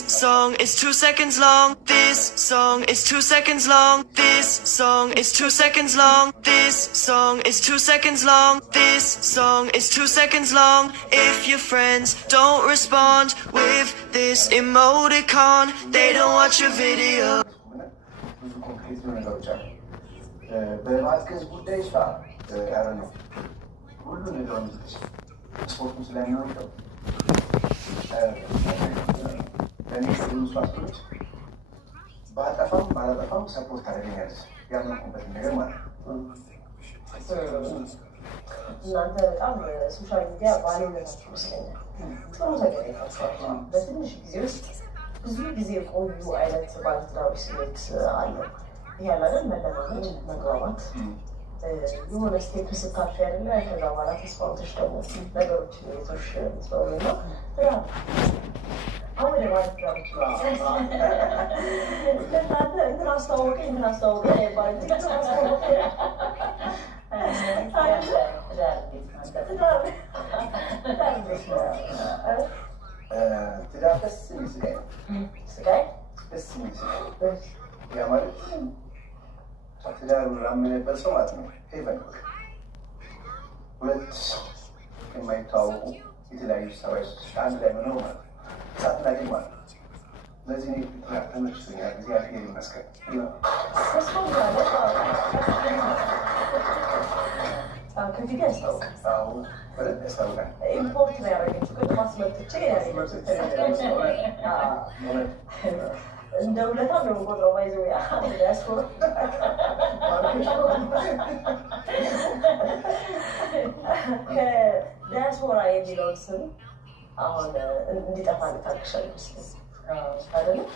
song is 2 seconds long. This song is 2 seconds long. This song is 2 seconds long. This song is 2 seconds long. This song is 2 seconds long. If your friends don't respond with this emoticon, they don't watch your video. በማገዝ ጉዳይ እሷ አረ ነው ሁሉ ነገር ስፖርቱን ስለሚወደው ለእኔ ብዙ ስዋስቶች ባጠፋም ባላጠፋም ሰፖርት ታደርገኛለች ያመንኩበትን ነገር ማለት ነው። እናንተ በጣም ሶሻል ሚዲያ ባለውለታችሁ ይመስለኛል። ጥሩ ተገናኝታችኋል። በትንሽ ጊዜ ውስጥ ብዙ ጊዜ ቆዩ አይነት ባለትዳሮች ስሜት አለው። ይሄ አይደል መለማመድ፣ መግባባት የሆነ ስቴፕ ስታልፍ ያለ ከዛ በኋላ ተስፋውተሽ ደግሞ ነገሮችን ቤቶች ስለሆነ አሁን ወደ ባለትዳሮች ለእናንተ እንትን አስተዋወቀኝ እንትን አስተዋወቀኝ አይባልም። ትዳር ደስ የሚል ስቃይ ነው። ስቃይ ደስ የሚል ስቃይ ያ ማለት ትዳሩን ላመነበት ሰው ማለት ነው። ሄቨን ሁለት የማይተዋወቁ የተለያዩ ሰዎች አንድ ላይ መኖር ማለት ነው። እሳትና ገል ማለት ነው። ለዚህ ትዳር ተመችቶኛል። እግዚአብሔር ይመስገን። ከፊት ያስታውቃል። በደንብ ያስታውቃል። ኢምፖርት ነው ያደረገችው ግን ማስመጥቼ እንደ ውለታ ነው የምቆጥረው። ባይዘው ያስኮር ከዲያስፖራ የሚለውን ስም አሁን እንዲጠፋ ልታክሻል ይመስለኛል አይደለም?